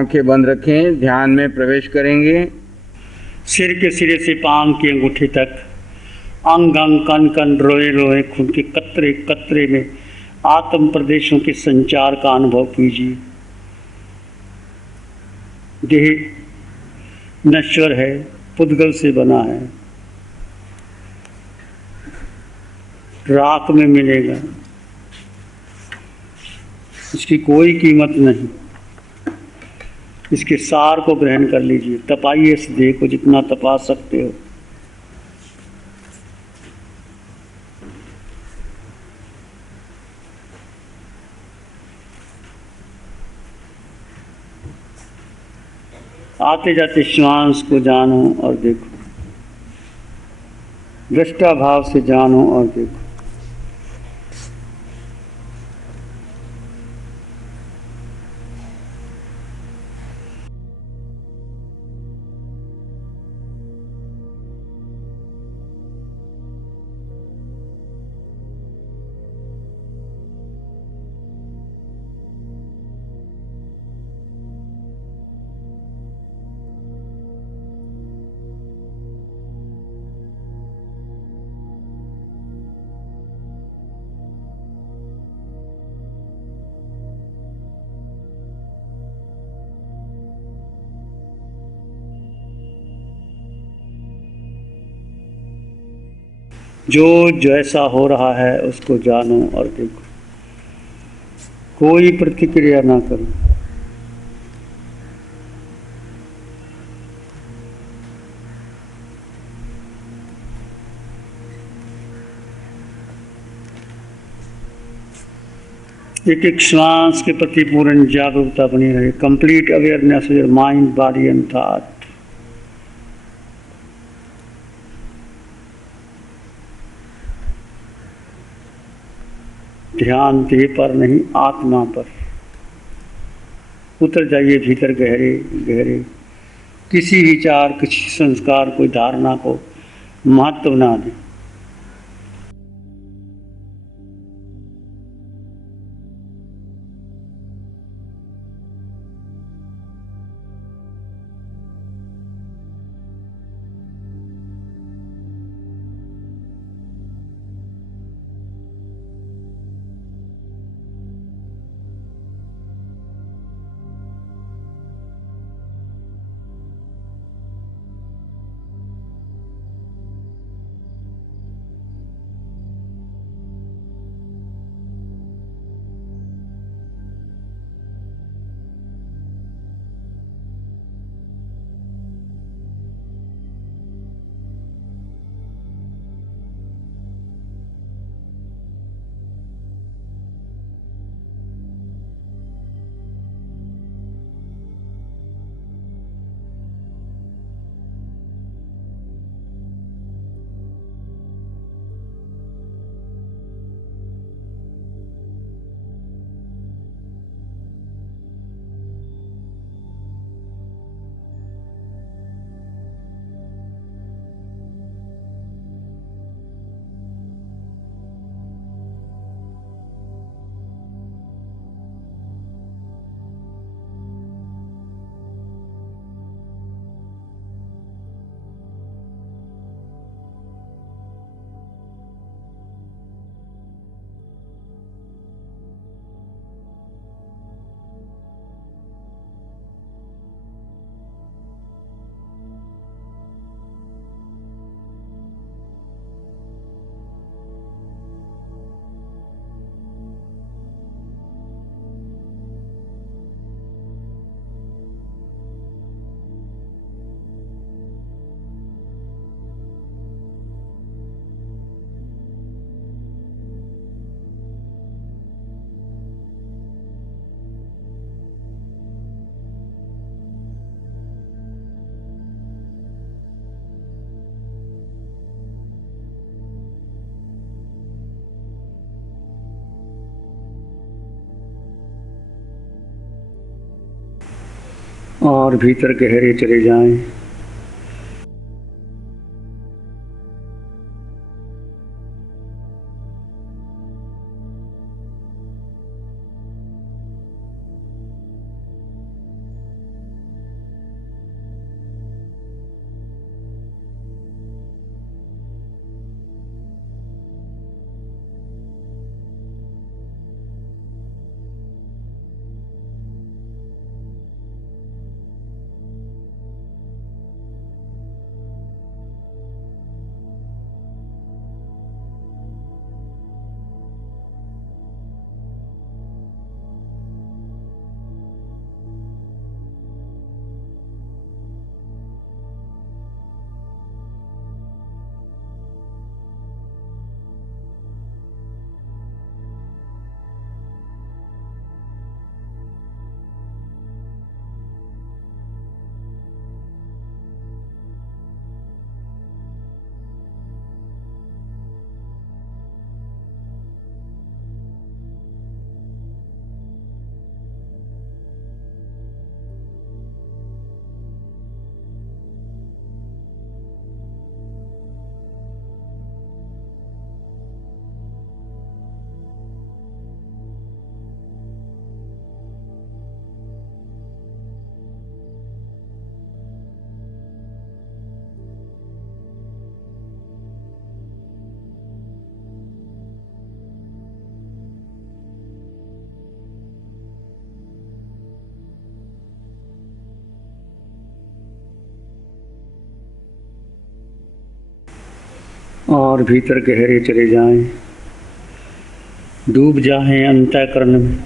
आंखें बंद रखें, ध्यान में प्रवेश करेंगे। सिर के सिरे से पांव की अंगूठी तक, अंग अंग कण कण रोए रोए खून के कतरे कतरे में आत्म प्रदेशों के संचार का अनुभव कीजिए। देह नश्वर है, पुद्गल से बना है, राख में मिलेगा, इसकी कोई कीमत नहीं। इसके सार को ग्रहण कर लीजिए। तपाइए इस देह को जितना तपा सकते हो। आते जाते श्वास को जानो और देखो, दृष्टा भाव से जानो और देखो। जो जैसा हो रहा है उसको जानो और देखो, कोई प्रतिक्रिया ना करो। एक एक श्वास के प्रति पूर्ण जागरूकता बनी रहे। Complete awareness of your mind, body and thought. ध्यान देह पर नहीं, आत्मा पर। उतर जाइए भीतर गहरे गहरे। किसी विचार, किसी संस्कार, कोई धारणा को महत्व ना दें। और भीतर गहरे चले जाएं। और भीतर गहरे चले जाएं, डूब जाएं अंतःकरण में।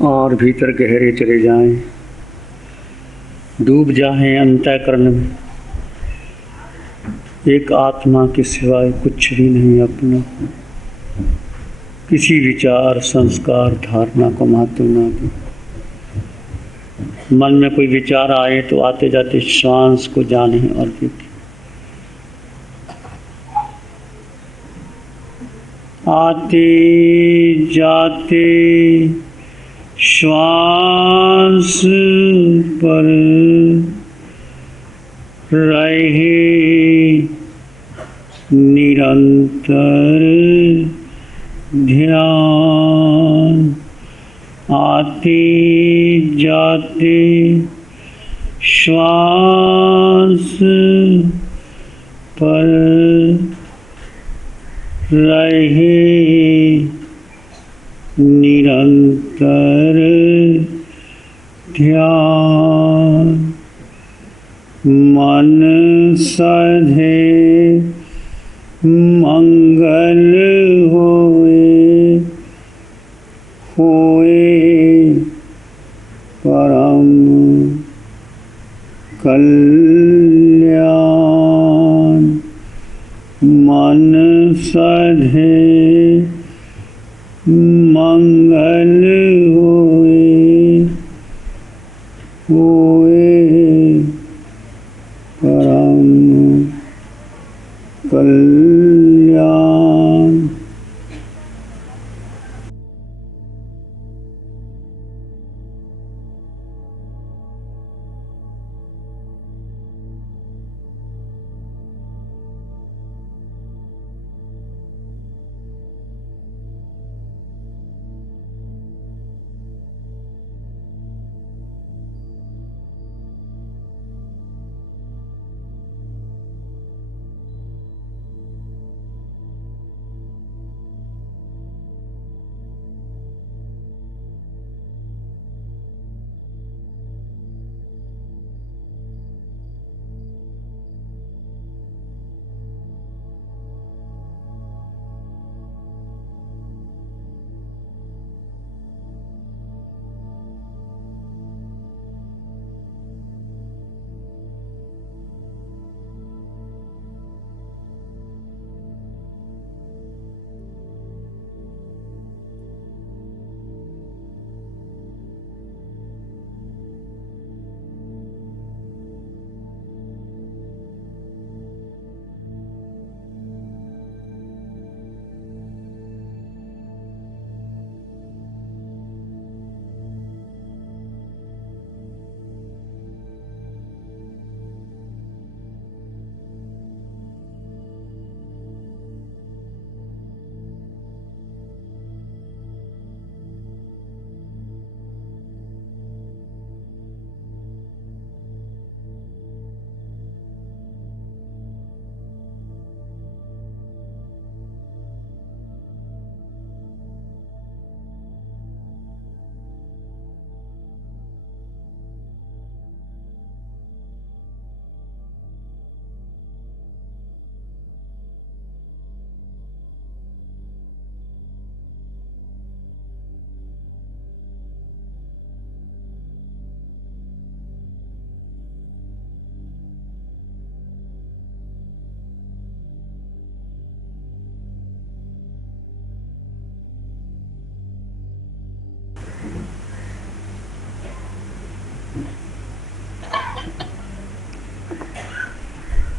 और भीतर गहरे चले जाएं, डूब जाएं अंतःकरण में। एक आत्मा के सिवाय कुछ भी नहीं अपना। किसी विचार, संस्कार, धारणा को महत्व ना दें। मन में कोई विचार आए तो आते जाते श्वास को जाने और देखें। आते जाते श्वास पर रहे निरंतर ध्यान। आते जाते श्वास पर रहे निरंतर ध्यान। मन सधे मंगल होए, होए परम कल्याण। मन सधे मंगल होए, होए परम कल्याण।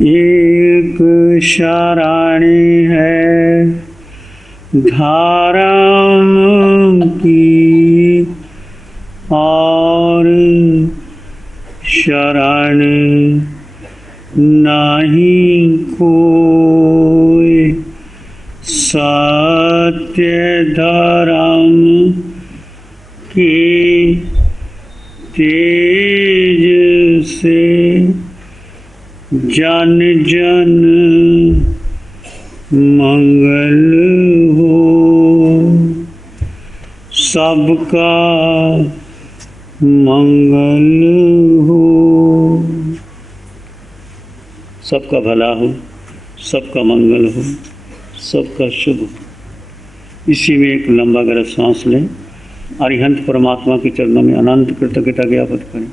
एक शरणी है धर्म की और शरण नहीं कोई, सत्य धर्म की तेज से जन जन मंगल हो, सबका मंगल हो, सबका भला हो, सबका मंगल हो, सबका शुभ हो। इसी में एक लंबा गहरा सांस लें, अरिहंत परमात्मा के चरणों में अनंत कृतज्ञता ज्ञापित करें।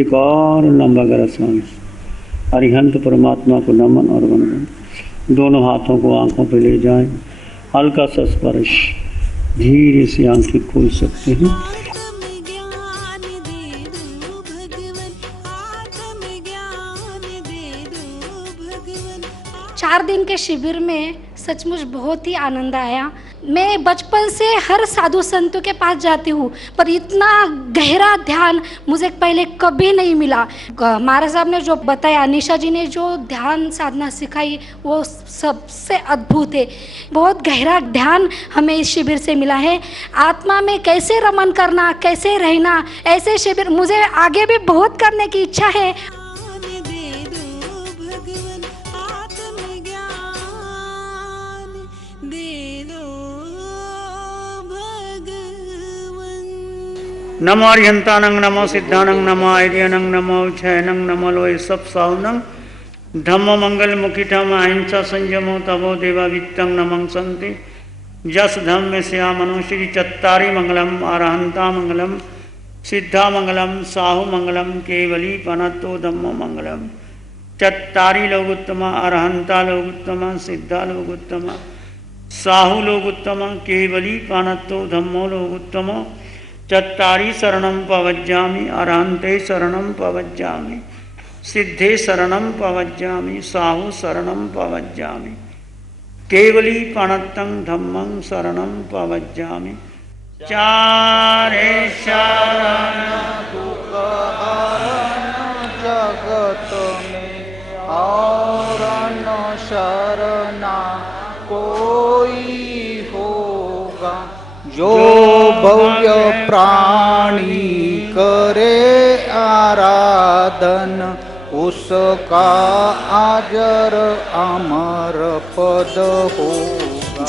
एक और लंबा गहरा सांस, अरिहंत परमात्मा को नमन और वंदन। दोनों हाथों को आंखों पर ले जाएं, हल्का सा स्पर्श, धीरे से आंखें खोल सकते हैं। 4 दिन के शिविर में सचमुच बहुत ही आनंद आया। मैं बचपन से हर साधु संतों के पास जाती हूँ, पर इतना गहरा ध्यान मुझे पहले कभी नहीं मिला। महाराज साहब ने जो बताया, निशा जी ने जो ध्यान साधना सिखाई, वो सबसे अद्भुत है। बहुत गहरा ध्यान हमें इस शिविर से मिला है। आत्मा में कैसे रमन करना, कैसे रहना, ऐसे शिविर मुझे आगे भी बहुत करने की इच्छा है। नमो अरिहंतानंग, नमो सिद्धानंग, नमो आर्यनंग, नमो क्षयनंग, नमो लोय सब साहुनंग, धम्मो मंगल मुखितम अहिंसा संयमो तपो देवा वित्तं नमं संति जस धम्म श्यामनो श्री चत्तारी मंगलम अरहंता मंगलम सिद्धा मंगलम साहु मंगलम केवली पनतो धम्मो मंगलम चत्तारी लोगुत्तमा अरहंता लोगुत्तमा सिद्धा लोगुत्तमा साहु लोगुत्तमा केवली पनतो धम्मो लोगुत्तमो चत्तारी शरणं पवज्जामि अरहन्ते शरणं पवज्जामि सिद्धे शरणं पवज्जामि साहु शरणं पवज्जामि केवली प्रणतं धम्मं शरणं पवज्जामि। चारे शरण दुख जगत में और न शरणा कोई होगा, जो भव्य प्राणी करे आराधन उसका आजर अमर पद होगा।